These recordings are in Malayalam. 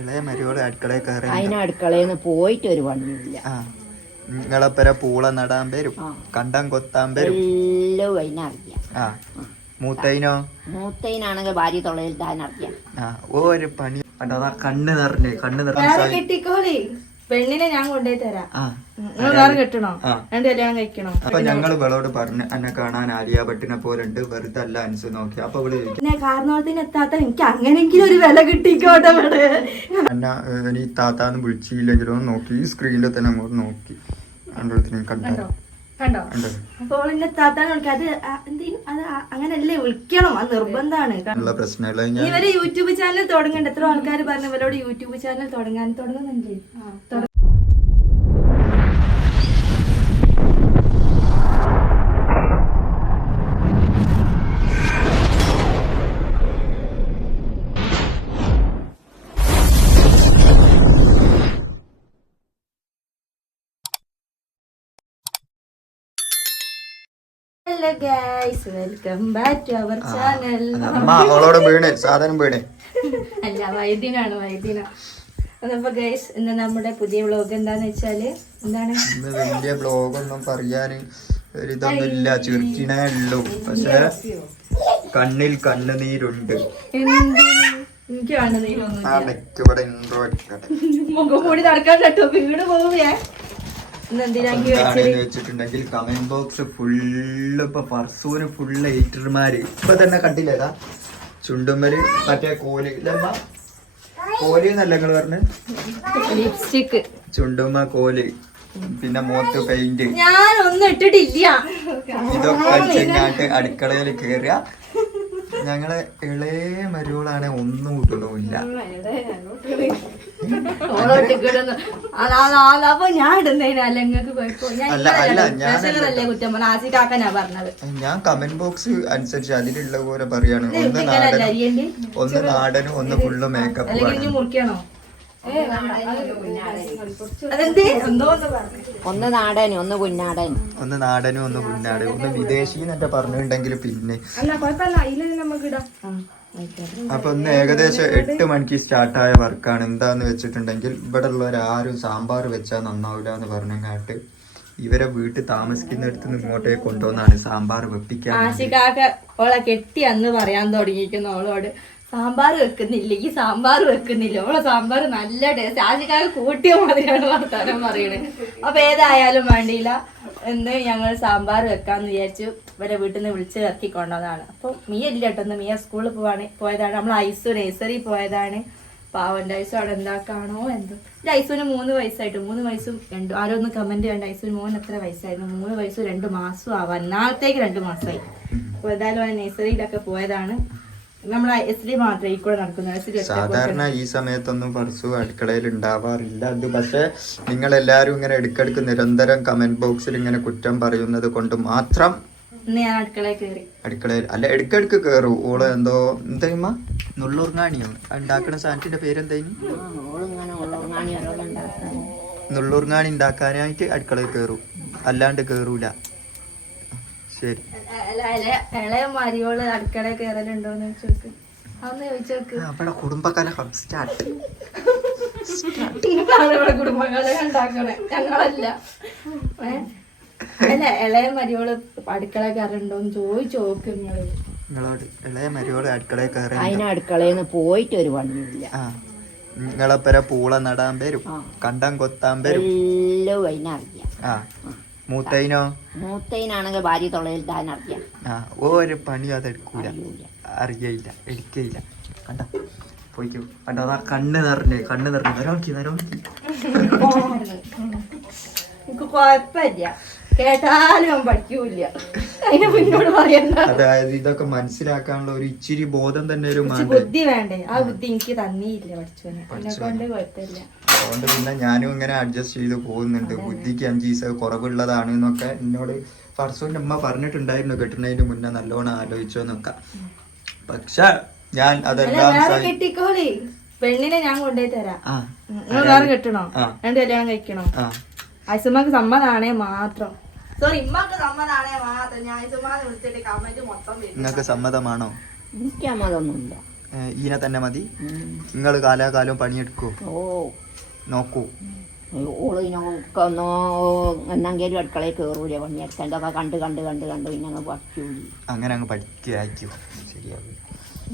ഇളയ മരിയോട് അടുക്കളയിൽ കയറി അതിന് അടുക്കളയിൽ പോയിട്ട് ഒരു പണിയില്ല. നിങ്ങളെപ്പര പൂള നടാൻ പേരും കണ്ടം കൊത്താൻ പേരും എല്ലാം അതിനറിയാം. മൂത്തയിനാണെങ്കിൽ ഭാര്യ തൊള്ളയിൽ താനറിയാം. ഒരു പണി അതാ കണ്ണ് നിറഞ്ഞ് കെട്ടിക്കോളി പെണ്ണിനെ ഞാൻ കൊണ്ടുപോയി തരാം. വേറെ കെട്ടണോ? എന്റെ കല്യാണം കഴിക്കണോ? അപ്പൊ ഞങ്ങള് ഇവളോട് പറഞ്ഞു എന്നെ കാണാൻ ആലിയ ഭട്ടിനെ പോലെ ഉണ്ട്, വെറുതെ അല്ല അനുസ നോക്കി. അപ്പൊ ഇവിടെ കാരണത്തിന് എത്താത്ത എനിക്ക് അങ്ങനെങ്കിലും ഒരു വില കിട്ടിക്കോട്ടെ. എന്നെ ഈ താത്താന്ന് വിളിച്ചില്ലെങ്കിലും നോക്കി സ്ക്രീനിൽ തന്നെ അങ്ങോട്ട് നോക്കി കണ്ടോ കണ്ടോ? അപ്പോൾ എന്നെ താത്താന്ന് വിളിക്കാം. അത് അങ്ങനല്ലേ വിളിക്കണം, അത് നിർബന്ധമാണ്. പ്രശ്നമില്ല. ഇവര് യൂട്യൂബ് ചാനൽ തുടങ്ങണ്ട. എത്ര ആൾക്കാർ പറഞ്ഞു ഇവരോട് യൂട്യൂബ് ചാനൽ തുടങ്ങുന്നുണ്ട്. Welcome back to our channel. സാധനം വീണേ അല്ല, വൈദ്യനാണ്. അപ്പൊ ഗൈസ്, ഇന്ന് നമ്മുടെ പുതിയ വ്ലോഗ് എന്താന്ന് വെച്ചാല് എന്താണ്, വലിയ വ്ലോഗൊന്നും പറയാന് ഒരിതൊന്നും ഇല്ല, ചുരുക്കിനേ ഉള്ളൂ. പക്ഷെ കണ്ണിൽ കണ്ണുനീരുണ്ട്. എനിക്ക് കണ്ണുനീരൊന്നും മുഖം കൂടി നടക്കാൻ കേട്ടോ, വീട് പോവുകയെ. വെച്ചിട്ടുണ്ടെങ്കിൽ കമന്റ് ബോക്സ് ഫുള്ള് ഇപ്പൊ ഫർസൂന് ഫുള്ള് ഹേറ്റർമാര് ഇപ്പൊ തന്നെ കണ്ടില്ലേതാ ചുണ്ടുമ്മല് മറ്റേ കോലി എന്നല്ല നിങ്ങള് പറഞ്ഞ് ലിപ്സ്റ്റിക്, ചുണ്ടുമ്മ കോല്, പിന്നെ മോത്ത് പെയിന്റ്, ഞാനൊന്നും ഇട്ടിട്ടില്ല. ഇതൊക്കെ ചെങ്ങാട്ട് അടുക്കളയിൽ കേറിയ ഞങ്ങളെ ഇളയ മരുകളാണ് ഒന്നും കിട്ടണമില്ല. അപ്പൊ ഞാൻ ഇടുന്നതിനല്ല നിങ്ങൾക്ക് കുറ്റം ആസിക്കാക്കാനാ പറഞ്ഞത്. ഞാൻ കമന്റ് ബോക്സ് അനുസരിച്ച് അതിലുള്ള പോലെ പറയാണ്. ഒന്ന് നാടനും ഒന്ന് ഫുള്ള് മേക്കപ്പ്. മുറിക്കണോ? ഒന്ന് നാടനും ഒന്ന് കുഞ്ഞാടനും. ഒന്ന് നാടനും ഒന്ന് കുഞ്ഞാട്, ഒന്ന് വിദേശി എന്നൊക്കെ പറഞ്ഞിട്ടുണ്ടെങ്കിൽ പിന്നെ അപ്പൊ ഒന്ന് ഏകദേശം 8 മണിക്ക് സ്റ്റാർട്ടായ വർക്കാണ്. എന്താന്ന് വെച്ചിട്ടുണ്ടെങ്കിൽ ഇവിടെ ഉള്ളവരാരും സാമ്പാർ വെച്ചാൽ നന്നാവില്ല എന്ന് പറഞ്ഞങ്ങാട്ട് ഇവരെ വീട്ടിൽ താമസിക്കുന്നിടത്ത് നിന്ന് ഇങ്ങോട്ടേക്ക് കൊണ്ടുവന്നാണ് സാമ്പാർ വെപ്പിക്കാൻ. ആശിക്കാക്ക ഓളെ കെട്ടി അന്ന് പറയാൻ തുടങ്ങിയിരിക്കുന്നു ഓളോട്, സാമ്പാർ വെക്കുന്നില്ല. ഓളെ സാമ്പാർ നല്ല ടേസ്റ്റ്. ആശിക്കാക്ക കൂട്ടിയ മാതിരിയാണ് വർത്താനം പറയണത്. അപ്പൊ ഏതായാലും വേണ്ടിയില്ല എന്ന് ഞങ്ങൾ സാമ്പാർ വെക്കാന്ന് വിചാരിച്ചു ഇവരെ വീട്ടിൽ നിന്ന് വിളിച്ച് ഇറക്കി കൊണ്ടുവന്നതാണ്. അപ്പൊ മിയ ഇല്ല കേട്ടോ, മിയ സ്കൂളിൽ പോയതാണ്. നമ്മൾ ഐസു നഴ്സറി പോയതാണ്. പാവന്റെ ഐസു അവിടെ എന്താക്കാണോ എന്തോ. ഐസുവിന് 3 വയസ്സായിട്ട്, 3 വയസ്സും 2 ആരോ ഒന്ന് കമന്റ് ചെയ്യണ്ട. ഐസുവിന് മോൻ എത്ര വയസ്സായിരുന്നു? 3 വയസ്സും 2 മാസവും ആവാം. നാളത്തേക്ക് 2 മാസമായി. അപ്പൊ എന്തായാലും ആ നഴ്സറിയിലൊക്കെ പോയതാണ്. നമ്മളെ എസ് മാത്രമേ ഈ കൂടെ നടക്കുന്നത്. സാധാരണ ഈ സമയത്തൊന്നും പർസു അടുക്കളയിൽ ഉണ്ടാവാറില്ല. അത് പക്ഷെ നിങ്ങൾ എല്ലാരും ഇങ്ങനെ ഇടയ്ക്കിടയ്ക്ക് നിരന്തരം കമന്റ് ബോക്സിൽ ഇങ്ങനെ കുറ്റം പറയുന്നത് കൊണ്ട് മാത്രം ഞാൻ അടുക്കളയിൽ അല്ല ഇടയ്ക്കിടയ്ക്ക് കേറും. ഓള് എന്താ നുള്ളൂർങ്ങാണിയോ ഉണ്ടാക്കുന്ന സാധനത്തിന്റെ പേരെന്തായിരുന്നു? നുള്ളൂർങ്ങാണി ഉണ്ടാക്കാനായിട്ട് അടുക്കളയിൽ കേറും, അല്ലാണ്ട് കേറൂല. ശരി, ഇളയ മരിയോള് അടുക്കളയിൽ കയറലുണ്ടോന്ന് ചോദിച്ചു. അതൊന്ന് ചോദിച്ചോക്ക്. അവിടെ കുടുംബകലഹം സ്റ്റാർട്ട്. കുടുംബകലഹം ഉണ്ടാക്കണേ ഞങ്ങളല്ല. അല്ല, ഇളയ മരിയോള് അടുക്കളയിൽ കയറലുണ്ടോന്ന് ചോദിച്ചു നോക്ക് നിങ്ങളോട്. ഇളയ മരിയോള് അടുക്കളയിൽ കയറി അതിന് അടുക്കളയിൽ പോയിട്ട് ഒരു പണിയില്ല. നിങ്ങളെപ്പര പൂള നടാൻ പേരും കണ്ടം കൊത്താൻ പേരും എല്ലാം അതിനറിയാം. മൂത്തയിനാണെങ്കിൽ ഭാര്യ തൊള്ളയിൽ താനറിയാം. ഒരു പണി അത് എടുക്കൂല, അറിയയില്ല, എടുക്കയില്ല. കണ്ട പോയിക്കോ. കണ്ടോ കണ്ണ് നിറഞ്ഞ് നരോക്കി. എനിക്ക് കൊഴപ്പില്ല, കേട്ടാലും പഠിക്കൂല. അതിന് മുന്നോട് പറയണ്ട. അതായത് ഇതൊക്കെ മനസ്സിലാക്കാനുള്ള ഒരു ഇച്ചിരി ബോധം തന്നെ ഒരു ബുദ്ധി വേണ്ടേ. ആ ബുദ്ധി എനിക്ക് തന്നിയില്ല പഠിച്ചോനെ. കൊണ്ട് കുഴപ്പമില്ല. അതുകൊണ്ട് പിന്നെ ഞാനും ഇങ്ങനെ അഡ്ജസ്റ്റ് ചെയ്ത് പോകുന്നുണ്ട്. ബുദ്ധിക്ക് 5 പൈസ കുറവുള്ളതാണ് എന്നൊക്കെ എന്നോട് ഫർസൂന്റെ അമ്മ പറഞ്ഞിട്ടുണ്ടായിരുന്നു. കെട്ടുന്നതിന് മുന്നേ നല്ലോണം ആലോചിച്ചോന്നൊക്കെ. പക്ഷെ ഞാൻ അതെല്ലാം കെട്ടിക്കോളി പെണ്ണിനെ ഞാൻ കൊണ്ടുപോയി തരാം. വേറെ കെട്ടണോ? എന്റെ കല്യാണം കഴിക്കണോ? ഐസുമാക്ക് സമ്മതാണേ മാത്രം. സോറി, ഇമ്മക്ക് സമ്മതാണേ മാത്രം. ഞാൻ ഐസുമാനെ വിളിച്ചിട്ട് കമന്റ് മൊത്തം. നിങ്ങൾക്ക് സമ്മതമാണോ? എനിക്ക് സമ്മതമൊന്നുമില്ല. ഈനെ തന്നെ മതി. നിങ്ങൾ കാലാകാലം പണിയെടുക്കൂ, ഓ നോക്കൂ. ഓളിനൊക്കെ ഒന്നോ എന്നെങ്കിലും അടുക്കളയിൽ കയറൂല പണിയെടുക്കാൻ. ഇതൊക്കെ കണ്ട് കണ്ട് കണ്ട് കണ്ട് പിന്നെ അങ്ങ് പഠിക്കൂല. അങ്ങനെ അങ്ങ് പഠിക്കാക്കൂ, ശരിയാവും.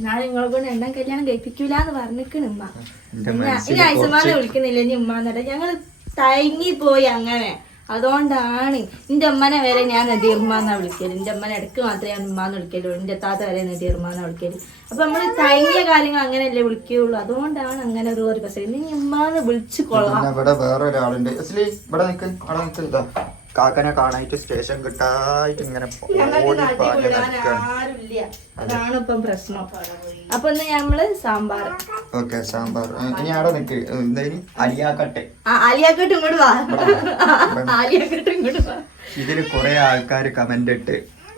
ഞാൻ നിങ്ങളെ കൊണ്ട് എണ്ണം കല്യാണം കഴിപ്പിക്കൂലെന്ന് പറഞ്ഞിക്കണ് ഉമ്മ. എന്റെ ഇനി മനസ്സിൽ ഐസമാനെ വിളിക്കുന്നില്ല ഇനി ഉമ്മാന്നിട്ട് ഞങ്ങള് തയങ്ങിപ്പോയി അങ്ങനെ. അതുകൊണ്ടാണ് എന്റെ അമ്മനെ വരെ ഞാൻ നദീർമാന്നാ വിളിക്കല്. എന്റെ അമ്മനെ ഇടക്ക് മാത്രമേ ഞാൻ ഉമ്മാന്ന് വിളിക്കലുള്ളൂ. എന്റെ താത്ത വരെ നദീർമാന്നാ വിളിക്കല്. അപ്പൊ നമ്മള് തയങ്ങിയ കാര്യങ്ങൾ അങ്ങനെയല്ലേ വിളിക്കുകയുള്ളൂ. അതുകൊണ്ടാണ് അങ്ങനെ ഒരു പ്രശ്നം. ഇനി ഉമ്മാന്ന് വിളിച്ചു കൊള്ളാം. ഇവിടെ വേറെ ഒരാളുണ്ട്. ഇവിടെ നിൽക്ക്, അവിടെ നിൽക്ക്. ഇതാ കാക്കനെ കാണായിട്ട് സ്റ്റേഷൻ കിട്ടായിട്ട് ഇങ്ങനെ ഓടി പാഞ്ഞ് നടക്കാണ്. ആരുമില്ല, അതാണ് ഇപ്പം പ്രശ്നം. അപ്പൊ ഇന്ന് നമ്മള് സാമ്പാർ. ഓക്കെ, സാമ്പാർ. ഇനി അവിടെ നിൽക്ക്. എന്തായാലും അലിയാക്കട്ടെ. ആലിയാക്കട്ട് ഇങ്ങോട്ട് വാ, ആലിയാക്കട്ട് ഇങ്ങോട്ട് വാ. ഇതില് കുറെ ആൾക്കാർ കമന്റ് ഇട്ട്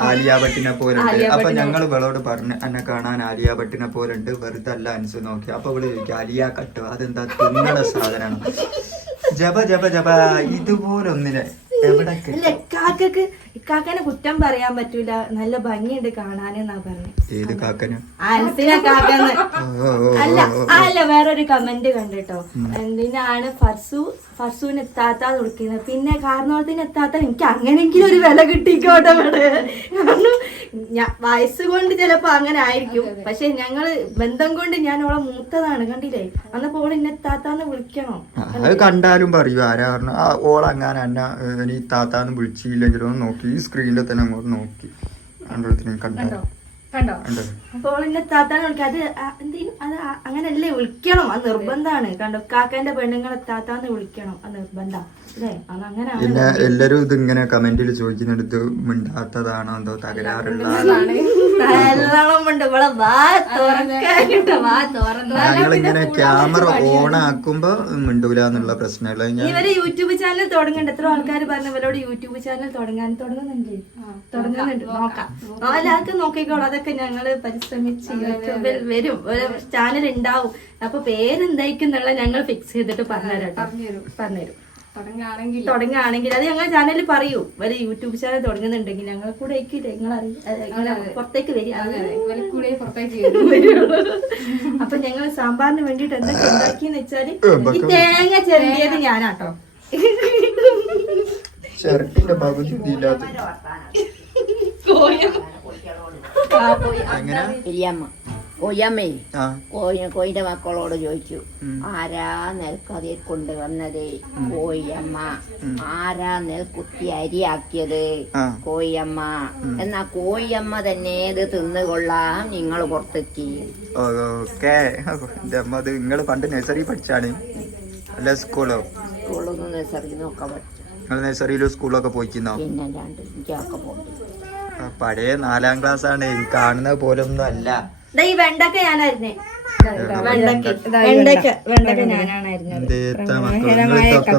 ആലിയ ഭട്ടിനെ പോലെ ഉണ്ട്. അപ്പൊ ഞങ്ങൾ ഇവളോട് പറഞ്ഞു എന്നെ കാണാൻ ആലിയ ഭട്ടിനെ പോലെ ഉണ്ട്, വെറുതെ അല്ല അനുസരിച്ച് നോക്കി. അപ്പൊ ഇവിടെ ചോദിക്കും ആലിയ കട്ടോ, അതെന്താ തിന്നണ സാധനമാണ്. ജപ ജപ ജപ ഇതുപോലെ ഒന്നിനെ എവിടെ ഇക്കാക്കനെ കുറ്റം പറയാൻ പറ്റൂല, നല്ല ഭംഗിയുണ്ട് കാണാനെന്നാ പറഞ്ഞു. ഏത് കാക്കന്? അൻസിനെ കാക്കന്ന്. അല്ല വേറൊരു കമന്റ് കണ്ടിട്ടോ. എന്തിനാണ് ഫർസൂന് എത്താത്ത കൊടുക്കുന്നത്? പിന്നെ കാരണത്തിന് എത്താത്ത എനിക്ക് അങ്ങനെങ്കിലും ഒരു വില കിട്ടിക്കോട്ടെ ഇവിടെ. കാരണം വയസ്സ് കൊണ്ട് ചിലപ്പോ അങ്ങനെ ആയിരിക്കും, പക്ഷെ ഞങ്ങള് ബന്ധം കൊണ്ട് ഞാൻ ഓളെ മൂത്തതാണ്, കണ്ടില്ലേ? അന്നപ്പോ ഓള് എന്നെ താത്താന്ന് വിളിക്കണോ? അത് കണ്ടാലും പറയൂ ആരാ പറഞ്ഞു ഓളങ്ങനെ എന്നെ ഇനി താത്താന്ന് വിളിച്ചില്ലെങ്കിലും നോക്കി ഈ സ്ക്രീനിൽ തന്നെ അങ്ങോട്ട് നോക്കി കണ്ടോ കണ്ടോ? അപ്പൊ ഓളെന്നെ താത്താന്ന് വിളിക്കുക. അത് എന്തെങ്കിലും അത് അങ്ങനല്ലേ വിളിക്കണം, അത് നിർബന്ധാണ്. കണ്ടോ, കാക്കന്റെ പെണ്ണുങ്ങളെ താത്താന്ന് വിളിക്കണം, അത് നിർബന്ധം അല്ലേ? അതങ്ങനെ പിന്നെ എല്ലാരും ഇതിങ്ങനെ കമന്റിൽ ചോദിക്കുന്നിടത്ത് മിണ്ടാത്തതാണോ എന്തോ തകരാറുള്ളതാണ്. ഞങ്ങളിങ്ങനെ ക്യാമറ ഓൺ ആക്കുമ്പോ മിണ്ടൂല എന്നുള്ള പ്രശ്നമുള്ള. ഇവര് യൂട്യൂബ് ചാനൽ തുടങ്ങണ്ട. എത്ര ആൾക്കാർ പറഞ്ഞു ഇവരോട് യൂട്യൂബ് ചാനൽ തുടങ്ങുന്നുണ്ട്. നോക്കാം, നാലാൾക്ക് നോക്കിക്കോളൂ. അതൊക്കെ ഞങ്ങള് പരിശ്രമിച്ച് യൂട്യൂബിൽ വരും, ഒരു ചാനൽ ഉണ്ടാവും. അപ്പൊ പേരെന്തായിക്കുന്നുള്ള ഞങ്ങൾ ഫിക്സ് ചെയ്തിട്ട് പറഞ്ഞുതരും. തുടങ്ങുകയാണെങ്കിൽ അത് ഞങ്ങൾ ചാനലിൽ പറയൂ. ഒരു യൂട്യൂബ് ചാനൽ തുടങ്ങുന്നുണ്ടെങ്കിൽ ഞങ്ങളെ കൂടെ പുറത്തേക്ക് വരിക. അപ്പൊ ഞങ്ങൾ സാമ്പാറിന് വേണ്ടിട്ട് എന്തൊക്കെ ഉണ്ടാക്കിയെന്ന് വെച്ചാല് ഈ തേങ്ങ ചെറിയത് ഞാനാട്ടോ. ഷർട്ടിന്റെ പകുതി കോയിന്റെ മക്കളോട് ചോദിച്ചു, ആരാ നെൽക്കതിൽ കൊണ്ടുവന്നത്? കോയമ്മ. ആരാ നെൽക്കുത്തി അരിയാക്കിയത്? കോയമ്മ. എന്നാ കോയമ്മ തന്നെ ഇത് തിന്നുകൊള്ളാം, നിങ്ങൾ പുറത്തേക്ക്. ഓക്കെ, നിങ്ങൾ പണ്ട് നഴ്സറി പഠിച്ചാണ് അല്ല സ്കൂളൊന്നും നഴ്സറി നോക്കാൻ പഠിച്ചു. നിങ്ങൾ നഴ്സറിയിലും സ്കൂളിലൊക്കെ പോയിക്കുന്നോ? പിന്നെ എനിക്കൊക്കെ പോയി. പഴയ 4ാം ക്ലാസ് ആണ്, കാണുന്ന പോലെ ഒന്നും അല്ല. ഈ വെണ്ടക്ക ഞാനായിരുന്നേ.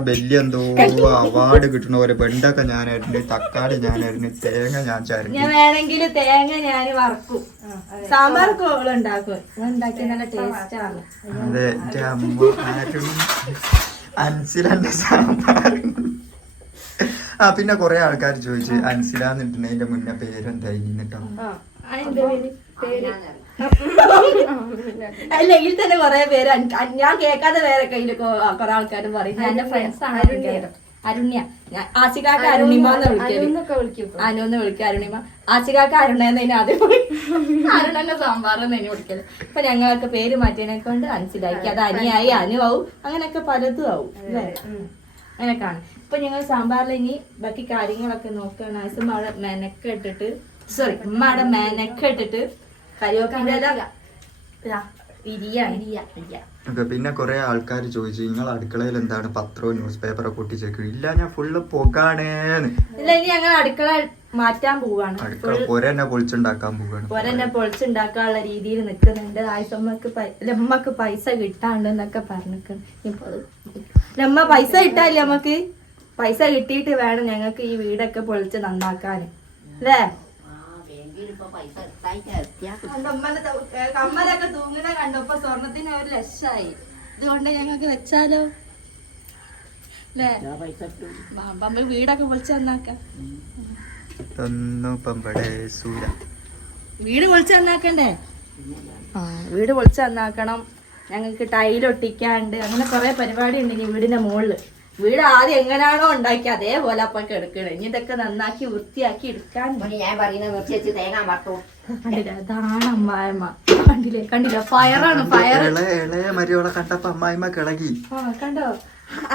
വലിയ എന്തോ അവാർഡ് കിട്ടുന്ന പോലെ വെണ്ടക്ക ഞാനായിരുന്നു, തക്കാളി ഞാനായിരുന്നു, തേങ്ങ ഞാൻ ചായിരുന്നു. ഞാൻ വേണമെങ്കിൽ തേങ്ങ ഞാൻ വറക്കും, സാമ്പാറൊക്കെ ഉണ്ടാക്കും. ഉണ്ടാക്കി നല്ല ടേസ്റ്റ് ആണ്. അതെ, എന്റെ അമ്മ അൻസിലന്റെ സാമ്പാർ. പിന്നെ കൊറേ ആൾക്കാർ ചോദിച്ചു അൻസിലാന്ന് ഇട്ടുന്നതിന്റെ മുന്നേ പേരെന്തായിരുന്നു കേട്ടോ. അല്ല, ഇതിൽ തന്നെ കൊറേ പേര് ഞാൻ കേൾക്കാത്ത പേരൊക്കെ ഇതിൽ കൊറേ ആൾക്കാർ പറയും. എന്റെ ഫ്രണ്ട്സ് ആണ്. അരുണ്യ, ആശികാക്ക അരുണിമന്ന് വിളിക്കും. അനുന്ന് വിളിക്കും അരുണിമ. ആശികാക്ക അരുണേന്ന് ആദ്യം അരുണന്റെ സാമ്പാറെന്ന് ഇനി വിളിക്കല്. ഇപ്പൊ ഞങ്ങളൊക്കെ പേര് മാറ്റിയതിനെ കൊണ്ട് മനസ്സിലാക്കി അത് അനിയായി അനു ആവും, അങ്ങനെയൊക്കെ പലതും ആവും അല്ലേ? അങ്ങനെയൊക്കെയാണ്. ഇപ്പൊ ഞങ്ങൾ സാമ്പാറിൽ ഇനി ബാക്കി കാര്യങ്ങളൊക്കെ നോക്കുകയാണ്. ഉമ്മയുടെ മെനക്കെട്ടിട്ട് കരിവേപ്പിന്റെ പിന്നെ കൊറേ ആൾക്കാർ ചോദിച്ചു നിങ്ങൾ അടുക്കളയിൽ എന്താണ് പത്രവും ന്യൂസ് പേപ്പറൊക്കെ ഒട്ടിച്ചേക്കും? ഇല്ല, ഞാൻ ഫുള്ള് പോകാണേന്ന്. ഇല്ല, ഇനി ഞങ്ങൾ അടുക്കള മാറ്റാൻ പോവാണ്. പൊരന്നെ പൊളിച്ചുണ്ടാക്കാൻ പോവാണ്. പൊരന്നെ പൊളിച്ചുണ്ടാക്കാനുള്ള രീതിയിൽ നിൽക്കുന്നുണ്ട്. അമ്മക്ക് പൈസ കിട്ടാണ്ടെന്നൊക്കെ പറഞ്ഞിട്ടുണ്ട്. അമ്മ പൈസ കിട്ടാല്ലേ? നമ്മക്ക് പൈസ കിട്ടിയിട്ട് വേണം ഞങ്ങൾക്ക് ഈ വീടൊക്കെ പൊളിച്ച് നന്നാക്കാൻ അല്ലേ? കമ്മലൊക്കെ തൂങ്ങുന്ന കണ്ടപ്പോ സ്വർണത്തിന് 1 ലക്ഷമായി. ഇതുകൊണ്ട് ഞങ്ങൾക്ക് വെച്ചാലോ അല്ലേ? വീടൊക്കെ പൊളിച്ച് നന്നാക്കാം. വീട് പൊളിച്ച് നന്നാക്കണ്ടേ? വീട് പൊളിച്ച് നന്നാക്കണം, ഞങ്ങൾക്ക് ടൈലൊട്ടിക്കാണ്ട്, അങ്ങനെ കുറെ പരിപാടി ഉണ്ട് ഇനി വീടിന്റെ മുകളില്. വീട് ആദ്യം എങ്ങനെയാണോ ഉണ്ടാക്കി അതേപോലെ അപ്പൊക്കെ എടുക്കണം. ഇനി ഇതൊക്കെ നന്നാക്കി വൃത്തിയാക്കി എടുക്കാൻ. ഞാൻ പറയുന്നത് നിർത്തി വെച്ച് തേങ്ങ വറുത്തു. കണ്ടില്ല, അതാണ് അമ്മായിമ്മ. കണ്ടില്ല ഫയറാണ് ഫയർ. ഇളയ മരിയോളെ കണ്ടപ്പോ അമ്മായിമ്മ കിളകി. കണ്ടോ,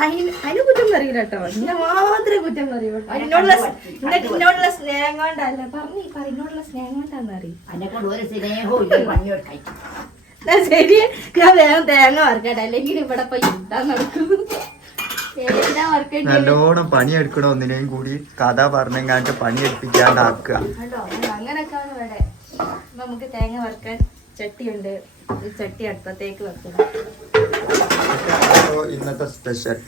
അതിന് കുറ്റം പറയില്ല കേട്ടോ, എന്നെ മാത്രമേ കുറ്റം പറയൂ. എന്നോടുള്ള സ്നേഹം കൊണ്ടല്ല, എന്നോടുള്ള സ്നേഹം കൊണ്ടാന്ന് അറിയും. അതിനെ കൊണ്ട് ഒരു സ്നേഹവും ഇല്ല, പണിയെടുക്കാൻ. ശരി, ഞാൻ വേഗം തേങ്ങ വറുക്കട്ടെ, അല്ലെങ്കിൽ ഇവിടെ ഇപ്പൊ യുദ്ധം നടക്കും. നല്ലോണം പണിയെടുക്കണ ഒന്നിനെയും കൂടി കഥ പറഞ്ഞെങ്ങാണ്ട് പണിയെടുപ്പിക്കാണ്ടാക്കുക. അങ്ങനൊക്കെ ഇവിടെ നമുക്ക് തേങ്ങ വറുക്കാൻ ചട്ടിയുണ്ട്, ഈ ചട്ടി അടുപ്പത്തേക്ക് വെക്കുക. ഇന്നത്തെ സ്പെഷ്യൽ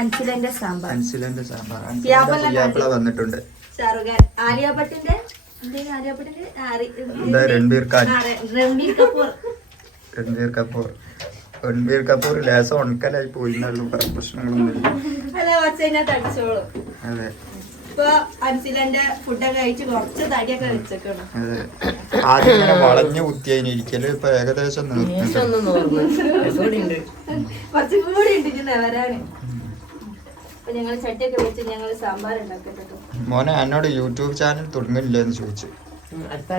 അൻസിലന്റെ സാമ്പാർ. സാമ്പാർ വന്നിട്ടുണ്ട്. ഷാറുഖാൻ, ആലിയ ഭട്ടിന്റെ രൺബീർ കപൂർ. രൺബീർ കപൂർ ലേസം ഉണക്കലായി പോയി, പ്രശ്നങ്ങളൊന്നും. അതെ, ഇപ്പൊ അൻസിലന്റെ ഫുഡൊക്കെ കഴിച്ച് കുറച്ച് തടിയൊക്കെ വെച്ചേക്കണം. അതെ, ആദ്യം ഇങ്ങനെ വളഞ്ഞു കുത്തിയായിരിക്കല്, ഇപ്പൊ ഏകദേശം കുറച്ചും കൂടി ഉണ്ട് ഇങ്ങനെ വരാന്. അപ്പൊ ഞങ്ങള് ചട്ടിയൊക്കെ വെച്ച് ഞങ്ങള് സാമ്പാർ ഉണ്ടാക്കട്ടോ. മോനെ എന്നോട് യൂട്യൂബ് ചാനൽ തുടങ്ങില്ലെന്ന് ചോദിച്ചു. അപ്പൊ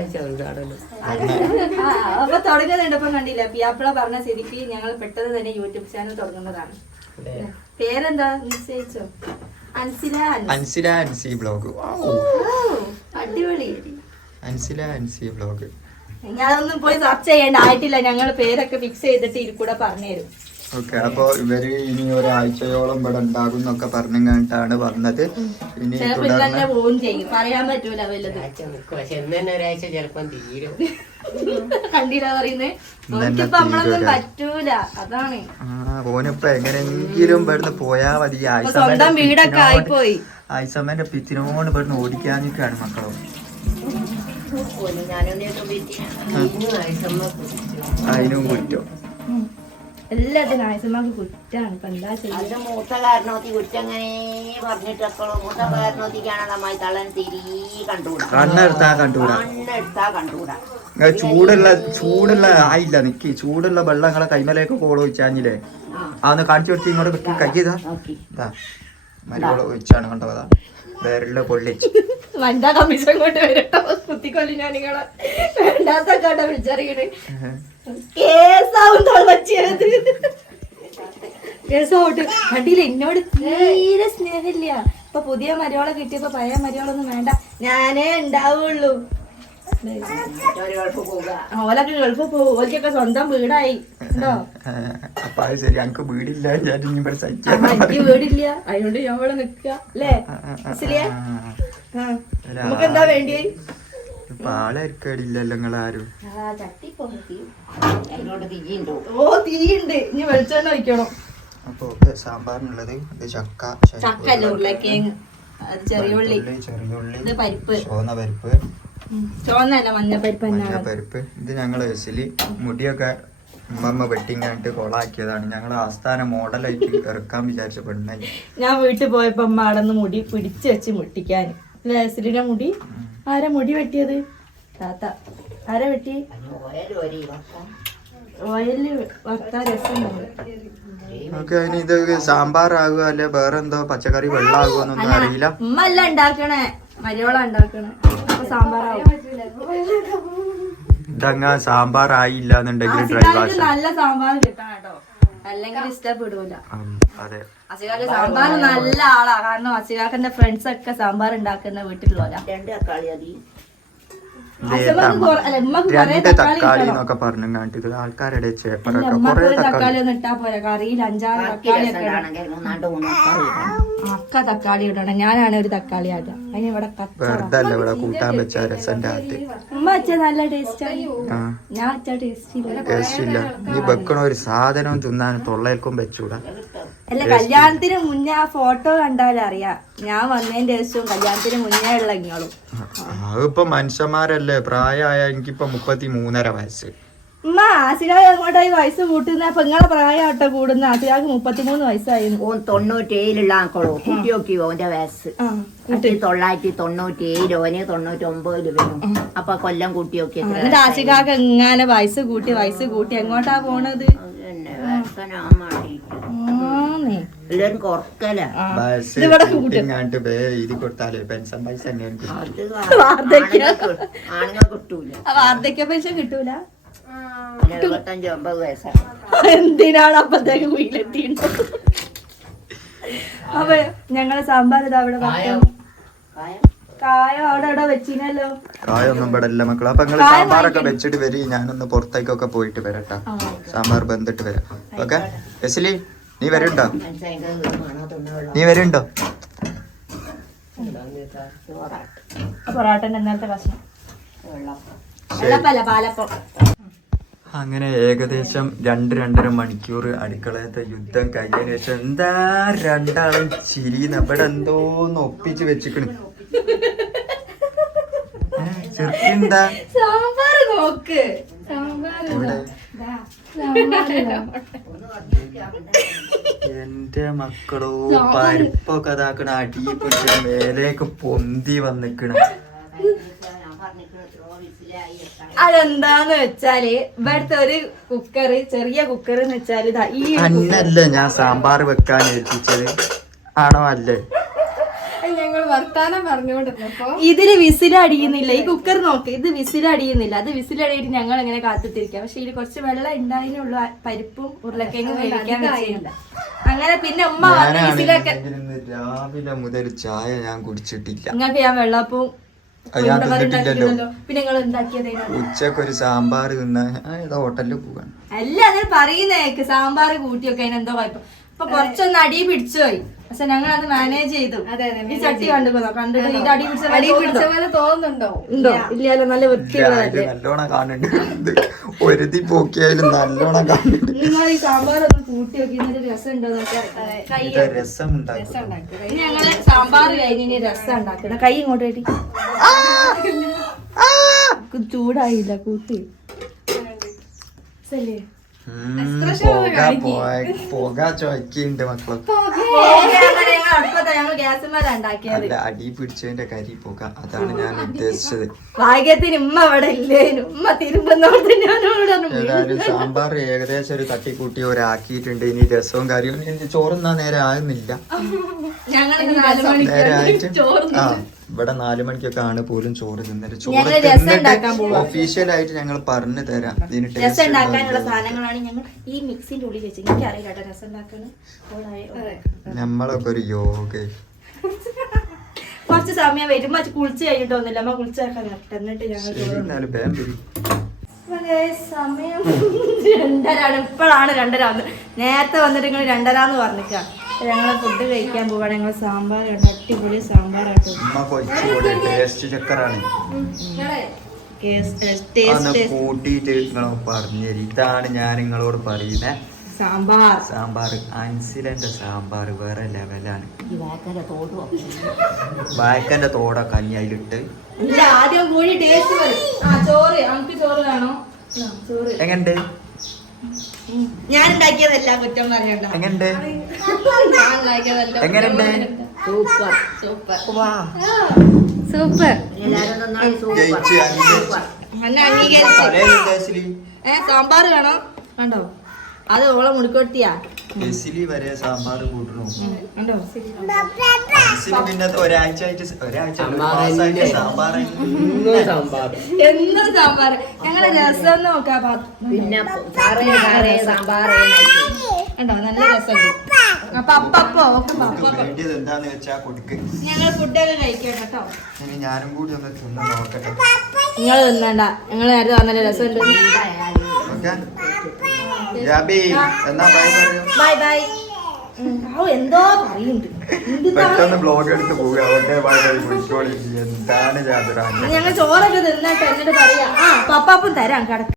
തുടങ്ങുന്നുണ്ട്. ഇപ്പൊ കണ്ടില്ല, പിയാപ്പിള പറഞ്ഞ സ്ഥിതിക്ക് ഞങ്ങൾ പെട്ടെന്ന് തന്നെ യൂട്യൂബ് ചാനൽ തുടങ്ങുന്നതാണ്. പേരെന്താ നിശ്ചയിച്ചോ? അൻസില അൻസി ബ്ലോഗ്. അടിപൊളി. അൻസില അൻസി ബ്ലോഗ്. ഞാനൊന്നും പോയി സെർച്ച് ചെയ്യേണ്ട ആയിട്ടില്ല, ഞങ്ങൾ പേരൊക്കെ ഫിക്സ് ചെയ്തിട്ട് ഇതിൽ കൂടെ പറഞ്ഞുതരും. ഓക്കെ, അപ്പൊ ഇവര് ഇനി ഒരാഴ്ചയോളം ഇവിടെ ഉണ്ടാകും എന്നൊക്കെ പറഞ്ഞിട്ടാണ് വന്നത്. ഇനി പോവും ചെയ്യും, പറയാൻ പറ്റൂല വല്ലതും. കണ്ടില്ല പറയുന്നേ, നമ്മളൊന്നും പറ്റൂല. അതാണ് ഓനിപ്പോ എങ്ങനെയെങ്കിലും ഇവിടുന്ന് പോയാ മതി. സ്വന്തം വീടൊക്കെ ആയിപ്പോയി. ആയിസമ്മേന്റെ പിച്ചിനോട് ഇവിടുന്ന് ഓടിക്കാനിട്ടാണ് മക്കളോ. അതിനും കുറ്റം എല്ലാത്തിനും ആയുസമ്മക്ക് കുറ്റാണ്. ഇപ്പൊ എന്താ ചെയ്യുക? മൂത്ത കാരണത്തി കുറ്റങ്ങനെ പറഞ്ഞിട്ടൊക്കെ മൂത്ത കാരണത്തിക്കാണ് അമ്മായി തള്ളൻ തിരി കണ്ടുകൂടാ, കണ്ണെടുത്താ കണ്ടുകൂടാ. ചൂടുള്ള ആയില്ല നിക്ക്, ചൂടുള്ള വെള്ളങ്ങളെ കൈമലേക്ക് കോള ഒഴിച്ചാഞ്ഞില്ലേ, അതൊന്ന് കാണിച്ചു കൊടുത്ത് ഇങ്ങോട്ട് കയ്യതാ മരുവള ഒഴിച്ചാണ് കണ്ടതാ. വേറെ പൊള്ളിച്ച് വനിതാ കമ്മീഷൻ കൊണ്ട് വരട്ടോ, കുത്തിക്കൊല്ലി ഞാൻ നിങ്ങളെ വേണ്ടാത്ത കട വിളിച്ചറിയണേ. കേസാവും തളച്ചത്, കേസാവട്ടെ. കണ്ടില്ല, എന്നോട് തീരെ സ്നേഹമില്ല. ഇപ്പൊ പുതിയ മരുവളെ കിട്ടിയപ്പോ പഴയ മരുവളൊന്നും വേണ്ട, ഞാനേ ഉണ്ടാവുള്ളൂ. ഓലൊക്കെ ഗൾഫ് പോകും, ഓലക്കൊക്കെ സ്വന്തം വീടായി ഉണ്ടോ. അപ്പൊ അത് ശരി, എനിക്ക് വീടില്ല, എനിക്ക് വീടില്ല, അതിനോണ്ട് ഞാൻ ഇവിടെ നിക്ക അല്ലേ. നമുക്ക് എന്താ വേണ്ടി? പാളരിക്കടില്ലല്ലോ നിങ്ങളാരും. ഓ തീയുണ്ട്, ഇനി വെളിച്ചെണ്ണ ഒഴിക്കണം. അപ്പൊ സാമ്പാറിനുള്ളത് ചക്ക, ഉരുളക്കിഴങ്ങ്, ചെറിയുള്ളി, ഇത് പരിപ്പ്, ചോന്നല്ല മഞ്ഞപ്പരിപ്പ്. ഇത് ഞങ്ങള് വെച്ചില് മുടിയൊക്കെ ഉമ്മ വെട്ടിങ്ങായിട്ട് കൊളാക്കിയതാണ്. ഞങ്ങൾ ആസ്ഥാന മോഡലായിട്ട് ഇറക്കാൻ വിചാരിച്ച പെണ്ണായി. ഞാൻ വീട്ടിൽ പോയപ്പോ അമ്മ അവിടെ നിന്ന് മുടി പിടിച്ചു വെച്ച് മുട്ടിക്കാൻ. ലേസിലിന്റെ മുടി ആരാ മുടി വെട്ടിയത്? താത്ത. ആരാ വെട്ടി? ഓയില് വറുത്താ രസമുണ്ട്. അതിന് ഇത് സാമ്പാറാകുക അല്ലെ വേറെ എന്തോ പച്ചക്കറി വെള്ളാകുമെന്നൊന്നും അറിയില്ല. ഉമ്മ അല്ല ഉണ്ടാക്കണേ, മരിയോള ഉണ്ടാക്കണേ. സാമ്പാറാവും. ഇതങ്ങ സാമ്പാറായില്ല എന്നുണ്ടെങ്കിൽ നല്ല സാമ്പാർ കിട്ടണം കേട്ടോ, അല്ലെങ്കിൽ ഇഷ്ടപ്പെടൂല. അസികാക്ക് സാമ്പാർ നല്ല ആളാ, കാരണം അസികാക്കന്റെ ഫ്രണ്ട്സ് ഒക്കെ സാമ്പാർ ഉണ്ടാക്കുന്ന വീട്ടിലുള്ളവരാ. 2 തക്കാളി മതി. 2 തക്കാളി എന്നൊക്കെ പറഞ്ഞു ആൾക്കാരുടെ തക്കാളി ഒന്നും ഇട്ടാ പോരാ, കറിയിൽ 5-6 തക്കാളി ഒക്കെ തക്കാളി ഇടണം. ഞാനാണ് ഒരു തക്കാളി ആട്ട, അതിന് ഇവിടെ കൂട്ടാൻ വെച്ച രസന്റെ അകത്ത് ഉമ്മ വെച്ച നല്ല ടേസ്റ്റ് ആണ്, ഞാൻ വെച്ച ടേസ്റ്റ് ഇല്ല. നീ വെക്കണ ഒരു സാധനം തിന്നാൻ തൊള്ളേൽക്കും വെച്ചൂടാ. അല്ല, കല്യാണത്തിന് മുന്നേ ആ ഫോട്ടോ കണ്ടാലറിയാം ഞാൻ വന്നതിന്റെ ശേഷവും കല്യാണത്തിന് മുന്നേ ഉള്ള ഇങ്ങളും. അതിപ്പോ മനുഷ്യന്മാരല്ലേ, പ്രായമായ എനിക്കിപ്പോ 33.5 വയസ്സ്. ഉമ്മ ആസിരാഗ് അങ്ങോട്ടായി വയസ്സ് കൂട്ടുന്ന അപ്പൊ നിങ്ങളെ പ്രായമാട്ടോ കൂടുന്ന. ആസിരാഗ് 33 വയസ്സായിരുന്നു. ഓൻ 97 ആക്കളോ കുട്ടി നോക്കി ഓന്റെ വയസ്സ്. 1997 ഓന് 99 വരും. അപ്പൊ കൊല്ലം കുട്ടി നോക്കി. എന്നിട്ട് ആസിരാഗ് എങ്ങനെ വയസ്സ് കൂട്ടി എങ്ങോട്ടാ പോണത്? എല്ലാരും കൊറക്കല ആണുങ്ങൾ കിട്ടൂല. വാർദ്ധക്യ പെൻഷൻ കിട്ടൂല. 75-80 വയസ്സാണ്. എന്തിനാണ് അപ്പത്തേക്ക് വീട്ടിലെത്തിണ്ടോ? അപ്പൊ ഞങ്ങളെ സാമ്പാർ ഇതാ അവിടെ വെക്കാം. കായം അവിടെ വെച്ചിനല്ലോ. കായൊന്നും പെടല്ല മക്കളെ. അപ്പൊ നിങ്ങള് സാമ്പാറൊക്കെ വെച്ചിട്ട് വരും. ഞാനൊന്ന് പുറത്തേക്കൊക്കെ പോയിട്ട് വരട്ടാ. സാമ്പാർ ബന്ധിട്ട് വരാം. ഓക്കെ എസ്ലി നീ വരുണ്ടോ? പൊറാട്ടന്റെ ഇന്നലത്തെ കഷ്ണം വെള്ളപ്പല്ല പാലപ്പം. അങ്ങനെ ഏകദേശം 2-2.5 മണിക്കൂർ അടുക്കളയത്തെ യുദ്ധം കഴിഞ്ഞതിന് ശേഷം എന്താ രണ്ടാളും ചിരിന്ന് ഇവിടെ എന്തോന്ന് ഒപ്പിച്ച് വെച്ചിക്കണ്. ചെറുക്കെന്താ സാമ്പാർ നോക്ക്. ഇവിടെ എന്റെ മക്കളോ പരിപ്പൊക്കെ അതാക്കണ അടി പിടിച്ച് മേലേക്ക് പൊന്തി വന്നിക്കണ. അതെന്താന്ന് വെച്ചാല് ഇവിടുത്തെ ഒരു കുക്കറ്, ചെറിയ കുക്കർ എന്ന് വെച്ചാല് ഈ അന്നല്ലേ ഞാൻ സാമ്പാർ വെക്കാൻ ഏൽപ്പിച്ചത് ആണോ? അല്ലേ ഞങ്ങൾ വർത്താനം പറഞ്ഞുകൊണ്ടിരുന്നപ്പോ ഇതില് വിസിലടിയുന്നില്ല. ഈ കുക്കർ നോക്ക്, ഇത് വിസിലടിയുന്നില്ല. അത് വിസിലടിയിട്ട് ഞങ്ങൾ എങ്ങനെ കാത്തിരിക്കാം. പക്ഷെ ഇതിൽ കുറച്ച് വെള്ളം ഉണ്ടായിരുന്നുള്ള പരിപ്പും ഉരുളക്കിഴങ്ങും വേവിക്കാൻ വെച്ചില്ല. അങ്ങനെ പിന്നെ ഉമ്മ വിസിലൊക്കെ രാവിലെ മുതൽ ചായ ഞാൻ കുടിച്ചിട്ടില്ല. നിങ്ങൾക്ക് ഞാൻ വെള്ളപ്പവും തിന്നിട്ടില്ലല്ലോ. പിന്നെ നിങ്ങൾ ഉണ്ടാക്കിയത് ഉച്ചക്കൊരു സാമ്പാർ തിന്നാൻ ഏതോ ഹോട്ടലിൽ പോവാണ്. അല്ല അതിന് പറയുന്നേക്ക് സാമ്പാർ കൂട്ടിയൊക്കെ അതിനെന്തോ കുഴപ്പം. അപ്പൊ കുറച്ചൊന്ന് അടി പിടിച്ചുപോയി. പക്ഷെ ഞങ്ങൾ അത് മാനേജ് ചെയ്തു. ഈ ചട്ടി കണ്ടിട്ട് ഇത് അടി പിടിച്ച പോലെ തോന്നുന്നുണ്ടോ? ഉണ്ടോ? ഇല്ലല്ലോ. നല്ല വൃത്തിയുള്ളതല്ലേ. നല്ലോണം കാണുന്നുണ്ട്. ഒരുതി പോക്കിയായാലും നല്ലോണം കാണുന്നുണ്ട്. നിങ്ങൾ ഈ സാമ്പാർ ഒന്ന് കൂട്ടി നോക്കി രസം ഉണ്ടോ രസം ഉണ്ടാക്കും. ഞങ്ങള് സാമ്പാർ കഴിഞ്ഞ് രസം ഉണ്ടാക്കണം. കൈ ഇങ്ങോട്ട് കെട്ടി. ചൂടായില്ല കൂട്ടി. പോക ചോയ്ക്കുണ്ട് മക്കളെ. അടി പിടിച്ചതിന്റെ കരി പോക. അതാണ് ഞാൻ ഉദ്ദേശിച്ചത്. ഭാഗ്യത്തിന് ഉമ്മ അവിടെ ഇല്ലേനു. ഉമ്മ തിരുമ്പുന്നോട് ഏതായാലും സാമ്പാർ ഏകദേശം ഒരു തട്ടിക്കൂട്ടി ഒരാക്കിയിട്ടുണ്ട്. ഇനി രസവും കാര്യവും ചോറുന്നാ നേരെ ആകുന്നില്ല. നേരെ ആയിട്ട് ഇവിടെ 4 മണിക്കൊക്കെ ആണ് പോലും ചോറ് തിന്നിട്ട്. ചോറ് തിന്നിട്ട് ഒഫീഷ്യലായിട്ട് ഞങ്ങൾ പറഞ്ഞു തരാം. രസം ഉണ്ടാക്കാനുള്ള സാധനങ്ങളാണ് ഞങ്ങൾ ഈ മിക്സിന്റെ ഉള്ളിൽ വെച്ച്. എനിക്ക് അറിയില്ല രസം ഉണ്ടാക്കണം. നമ്മളൊക്കെ ഒരു യോഗ കുറച്ച് സമയം വരുമ്പോ കുളിച്ച് കഴിഞ്ഞിട്ടൊന്നുമില്ല. അമ്മ കുളിച്ചൊക്കെ എന്നിട്ട് ഞങ്ങൾ സമയം 2:30. ഇപ്പോഴാണ് 2:30 വന്നത്. നേരത്തെ വന്നിട്ട് നിങ്ങൾ 2:30 പറഞ്ഞിക്ക. ഞങ്ങള് ഫുഡ് കഴിക്കാൻ പോവാണ്. ഞങ്ങൾ സാമ്പാർ അടിപൊളി സാമ്പാറാട്ടോ. ഇതാണ് ഞാൻ നിങ്ങളോട് പറയുന്നത്. സാമ്പാർ അൻസിലന്റെ സാമ്പാർ വേറെ ലെവലാണ്. വായക്കന്റെ തോടൊക്കെ കഞ്ഞി അതിലിട്ട് ആദ്യം കൂടി ടേസ്റ്റ് വരും. ചോറ് നമുക്ക് ചോറ് വേണോ? ചോറ് എങ്ങണ്ട്? ഞാൻ ഉണ്ടാക്കിയതല്ല കുറ്റം പറയണ്ട. എങ്ങണ്ട്? എങ്ങനെയുണ്ട്? Super super super. സാമ്പാർ വേണോ? കണ്ടോ അത് ഓളെ മുടിക്കൊട്ടിയാ. വരെ സാമ്പാർ കൂട്ടണോ? പിന്നെ ഒരാഴ്ച സാമ്പാർ എന്നും സാമ്പാർ. ഞങ്ങള് രസം നോക്കാം. പിന്നെ സാമ്പാർ കണ്ടോ നല്ല രസമുണ്ട്. അപ്പൊ എന്താന്ന് വെച്ചാ കൊടുക്ക്. ഞങ്ങൾ ഫുഡൊക്കെ കഴിക്കാം കേട്ടോ. ഇനി ഞാനും കൂടി ഒന്ന് തിന്ന് നോക്കട്ടെ. നിങ്ങൾ തിന്നണ്ട. ഞങ്ങൾ നേരത്തെ വന്നല്ലേ രസമുണ്ട്. Bye bye. എന്തോ പറയുന്നുണ്ട്. പെട്ടെന്ന് ബ്ലോഗ് എടുത്ത് പോവുക. എന്താണ് ഞങ്ങൾ ചോറൊക്കെ തിന്നട്ടെ എന്നിട്ട് പറയാം. പപ്പാപ്പം തരാം കടക്ക്.